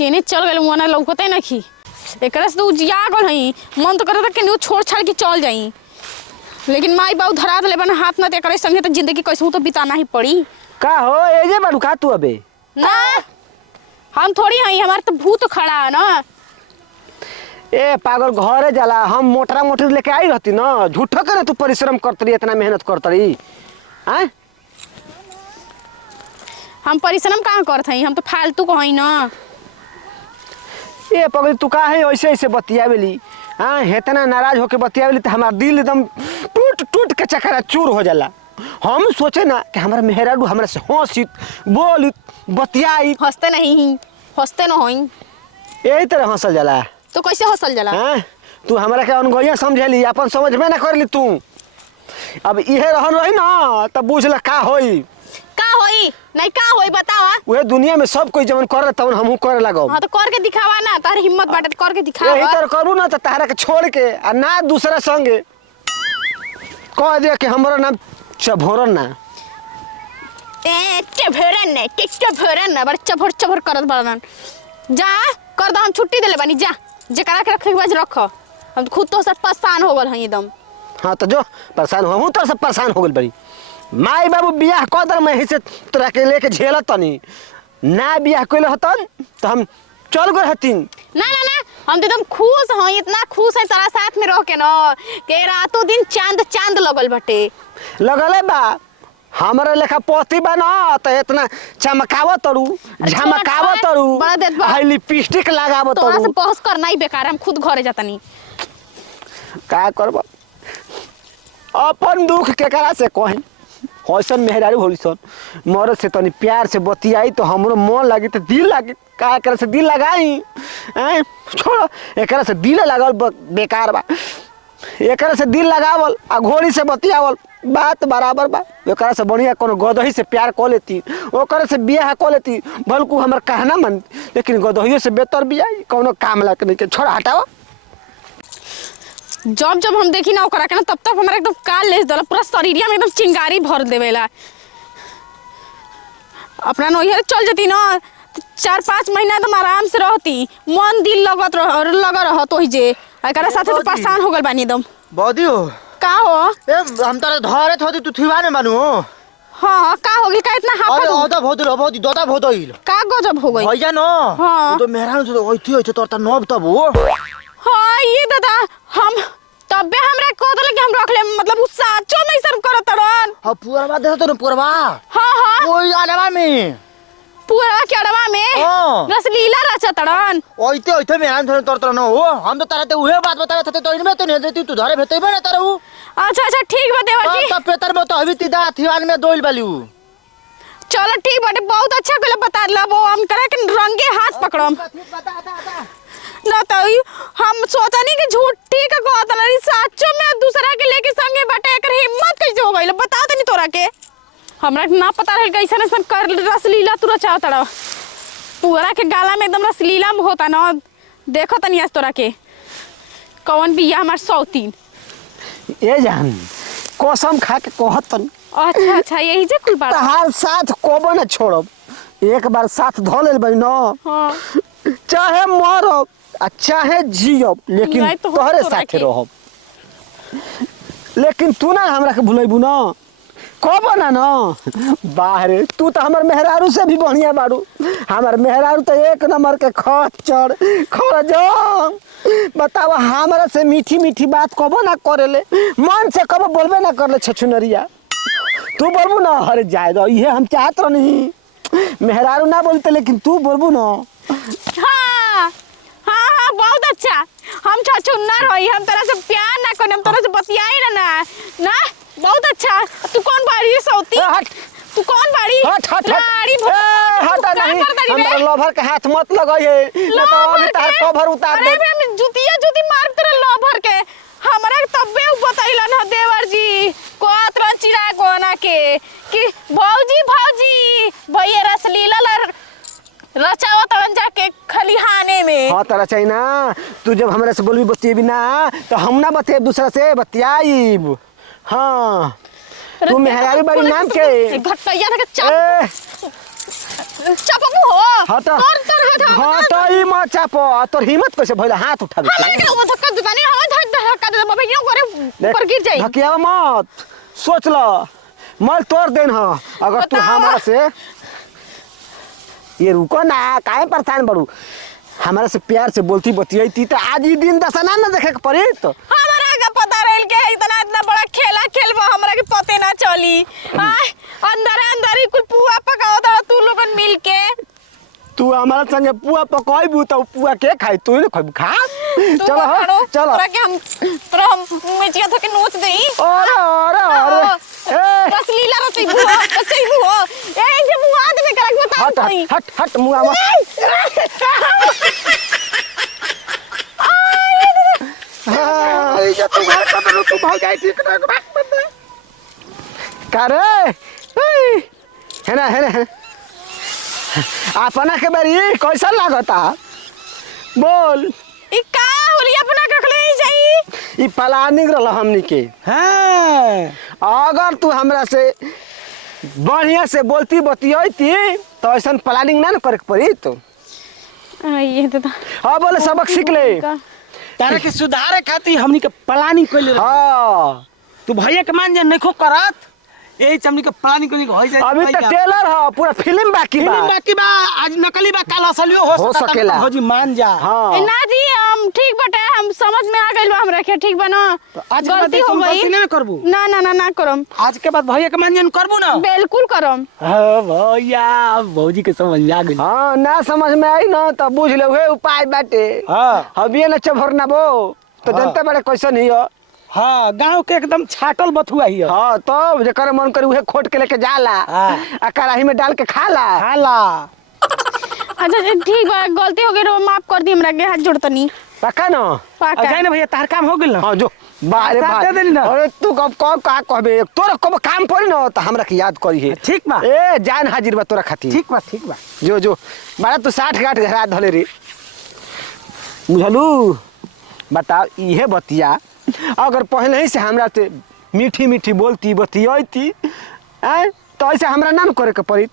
केने चल गए मुआना लौकते नहीं एकरा से तो उजिया गल हई मन तो करता केने छोड़ छाड़ के चल जाई लेकिन माई बाबू धरा दले बना हाथ न एकरे संगे तो जिंदगी कैसे तो बिताना ही पड़ी। का हो एजे बाड़ू का तू अबे ना हम थोड़ी हई हमार तो भूत खड़ा है ना। ए पागल घरे जाला हम मोटरा मोटर लेके आई रहती ना झूठो करे तू परिश्रम करतरी इतना मेहनत करतरी हैं। हम परिश्रम कहाँ करत हई हम तो फालतू कहई ना। ए पगली तू का है ऐसे ऐसे बतियावेली हाँ इतना नाराज होके बतियावेली तो हमारा दिल एकदम टूट टूट के चकरा चूर हो जाला। हम सोचे ना कि हमारा मेहरारू हमरा से हंसित बोलित बतियाई हंसते नहीं हंसते न होई यही तरह हंसल जाला। तो कैसे हंसल जाला हाँ तू हमरा के अनगोइया समझेली अपन समझ में ना करली तू अब इहे रहन रही ना तब बुझला का होई नहीं का होई बतावा। उहे दुनिया में सब कोई जवन करे तवन हमहू करे लगो। हां तो कर के दिखावा ना तार हिम्मत बाटे कर के दिखावा। यही तरह करू ना तो तारा के छोड़ के आ ना दूसरा संगे कह दे कि हमरो नाम चभोरन ना ए चभोरन ना बड़ चभोर चभोर करत बड़न जा कर दो हम छुट्टी देले बानी जा जे करा के रखे के बाज रख हम खुद तो सब परेशान हो गल हई एकदम। हाँ तो जो परेशान हमहू तो सब परेशान हो गल बड़ी माई बाबू बियाह क दर में से तोरा के लेके झेलत तनी ना बियाह कइले हतन तो हम चल गए हतिन। ना ना ना हम तो एकदम खुश हई इतना खुश है तारा साथ में रह के ना के रातों दिन चांद चांद लगल बटे लगले बा हमारे लेखा पोती बा ना तो इतना चमकावत तरू झमकावत तरू बड़ा देत बा हाई लिपस्टिक लगावत तोरा से तरू बहस करना ही बेकार हम खुद घरे जातनी का करब अपन दुख केकरा से कहीं हसन मेहरारू होलिसन मरद से तनी प्यार से बतियाई तो हमरो मन लागी तो दिल लागी का करे से दिल लगाई हैं छोड़ एकरा से दिल लगावल बेकार बा एकरा से दिल लगावल आ घोड़ी से बतियावल बात बराबर बा। एकरा से बढ़िया कोनो गदही से प्यार क लेती ओकरा से बियाह क लेती बल्कि हमर कहना मन लेकिन गदहियो से बेहतर बियाह कोनो काम लायक नहीं के छोड़ हटाओ। जब हम देखी ना ओकरा के ना तब तक हमारा एकदम काल लेस दला पूरा शरीरिया में एकदम चिंगारी भर देवेला। अपना नोहर चल जती ना 4-5 महीना एकदम आराम से रहती मन दिल लगा रहत ओहि जे एकरा साथे तो परेशान हो गल बानी एकदम। बौदी हो का हो ए हम तारे धरे थोदी तू थिवा ने मानू हां का हो गई का इतना हाफा अरे ओदा भौदी रो भौदी दोता भौदइल का गजब हो गई भैया न हाँ। तो मेहरान से ओइथि होइछ तोर त नब तब हो हां ये दादा हम तबे हमरा कह दले कि हम रख ले मतलब उ साचो में सब करत तड़न। हां पूरा देख तो पूरा हां हां ओइ आडवा में पूरा केड़वा में हां रसलीला रचा तड़न ओइते ओइते मेहरान से तोर त न हो हम तो तारे ते उहे बात बतावे थे तो इनमें तो नहीं देती तू धरे भेतइबे ना तारे उ अच्छा अच्छा ठीक बा देवर जी तब पेतर में तो अभी तिदा थिवान में दोइल बाली उ चलो ठीक बाटे बहुत अच्छा कल बता दिला वो हम करे कि रंगे हाथ पकड़म ना तो हम सोचनी कि झूठी का कहत नहीं सच्चो में दूसरा के लेके संगे बाटे एकर हिम्मत कैसे हो गइल बता तनी तोरा के हमरा ना पता रहे कैसे न सब कर रसलीला तू रचा तड़ा पूरा के गाला में एकदम रसलीला में होता ना देखो तनी आज तोरा के कौन बिया हमार सौतीन ए जान कसम खा के कहत तनी अच्छा अच्छा यही जे कुल बात तहार साथ कोबो न छोड़ब एक बार साथ धो लेल बई न हां चाहे मरब आ चाहे जियब लेकिन नहीं तो तोहरे तो साथे रहब लेकिन तू ना हमरा के भुलैबू ना कब ना न बाहरे तू तो हमर मेहरारू से भी बढ़िया बाड़ू हमर मेहरारू तो एक नंबर के खच्चर खरजम बताओ हमरा से मीठी मीठी बात कबो ना करेले मन से कबो बोलबे ना करले छछुनरिया तू बोलबू ना हरे जाए दो ये हम चाहत नहीं मेहरारू ना बोलते लेकिन तू बोलबू ना हाँ हाँ हाँ बहुत अच्छा हम छछुन्ना रही हम तेरा से प्यार ना करने हम तेरा से बतियाई ना बहुत अच्छा तू कौन बाड़ी है सौती तू कौन बाड़ी हट हट लाड़ी हट नहीं हमरा लवर के हाथ मत लगाइए ना तो अभी तार कवर उतार दे अरे हम जूती मार तेरा लवर के हमरा तबे बतैलन ह देवर जी कोतरन चिरा कोना के कि भौजी भैया रसलीला रचावा तवन जाके खलिहाने में हां तारा चाहिए ना तू जब हमरा से बोलबी बतिएबी ना तो हम ना बतिए दूसरा से बतियाईब हां तू मेहरारू बड़ी नाम के घटैया के चाप चपकू हो हां तो तोर हाँ तो ई मत चाप तोर हिम्मत कैसे भइल हाथ उठाबे हमारे के वो धक्का देता नहीं हम धक्का देता बाबा क्यों करे ऊपर गिर जाई धकिया मत सोच ल मल तोड़ देन ह अगर तू बताओ। हमारा से ये रुको ना काहे परेशान बड़ू हमारा से प्यार से बोलती बतियाई तो आज ही दिन दशा ना देखे के पड़ी तो हमारा का पता रहल के इतना इतना बड़ा खेला खेलबो हमरा के पते ना चली अंदर अंदर ही कुल पुआ पकाओ ता तू लोगन मिल के तू हमारा संगे पुआ पकाइबू तो पुआ के खाई तू ही खाइबू खा चलो हो चलो तोरा के हम तोरा हम मेचिया थके नोच देई अरे अरे अरे बस लीला रतई बुआ कतई बुआ ए जे बुआ दे करक बता हट तई हट हट मुआ अरे तू घर का तू भाग जाए ठीक ना करे है ना अपना के बारी कैसा लागता बोल ई का होली अपना कखले जाई ई प्लानिंग रहल हमनी के हैं अगर तू हमरा से बढ़िया से बोलती बतियाती तो ऐसा प्लानिंग ना करे के पड़ी तो ये तो हाँ बोले सबक सीख ले तारे के सुधारे खातिर हमनी के प्लानिंग कइले हाँ तू भैया के मान जा नखो करत यही हमनी के प्लानिंग कइले होई जाए अभी तो ट्रेलर है पूरा फिल्म बाकी बा बाकी बा आज नकली बा काल असलियो हो सकेला। भौजी मान जा हाँ ना जी हम ठीक बटे हम समझ में आ गइल हमरा के ठीक बना तो आज के बाद हम गलती ना करबू ना ना ना ना करम आज के बाद भैया के मान जा करबू ना बिल्कुल करम हां भैया भौजी के समझ आ गइल हाँ ना समझ में आई ना तो बुझ ले उहे उपाय बाटे हां अभी न चभरना बो तो हाँ। जनता बड़े कैसन ही हो हां गांव के एकदम छाटल बथुआ ही हाँ तो जेकर मन करे उहे खोट के लेके जाला हाँ। आ कढ़ाई में डाल के खाला हाला अच्छा ठीक बा गलती हो गई रो माफ कर दी हमरा के हाथ जोड़तनी पक्का ना पाका जाए ना भैया तार काम हो गेल ना हाँ जो बारे साथ दे देनी ना। अरे तू कब कब का कहबे तोरा कब काम पड़ी ना तो हमरा के याद करी है ठीक बा ए जान हाजिर बा तोरा खातिर ठीक बा जो जो बारा तू 60 गांठ घरा धले रे बुझलू बताओ इहे बतिया अगर पहले ही से हमरा से मीठी मीठी बोलती बतियाती हैं तो ऐसे हमरा नाम करे के पड़ी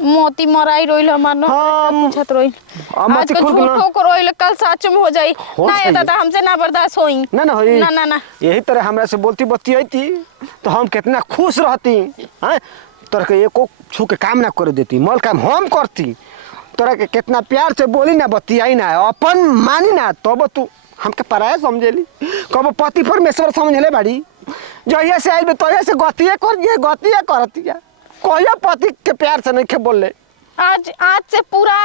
मोती मराई रोइल हमार न हम पूछत रोइल आज मोती के खुद ना झूठो को रोइल कल सच में हो जाई हो ना ये जाई। दादा हमसे ना बर्दाश्त होई ना ना होई ना ना ना यही तरह हमरा से बोलती बतियाती तो हम कितना खुश रहती हैं तोरा के एको छू के काम ना कर देती मल काम हम करती तोरा के कितना प्यार से बोली ना बतियाई ना अपन मानी ना तब तू हमके पराया समझेली कब पति परमेश्वर समझले बाड़ी जहिया से आइल तहिया से गतिया करतिया कहिया पति के प्यार से नहीं के बोले आज आज से पूरा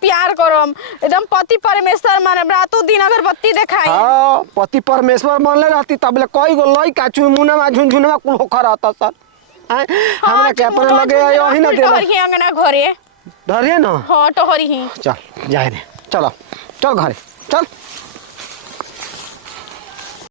प्यार करम एकदम पति परमेश्वर माने रातों दिन अगरबत्ती देखाई हाँ पति परमेश्वर मनले रहती तबले कई गो लइका चुनमुना झुनझुनवा कुल होकर रहता सर हैं हमरा के अपने लगे यही ना देला टहरी अंगना घरे धरिए ना हां टहरी ही चल जाए रे चलो चल घरे चल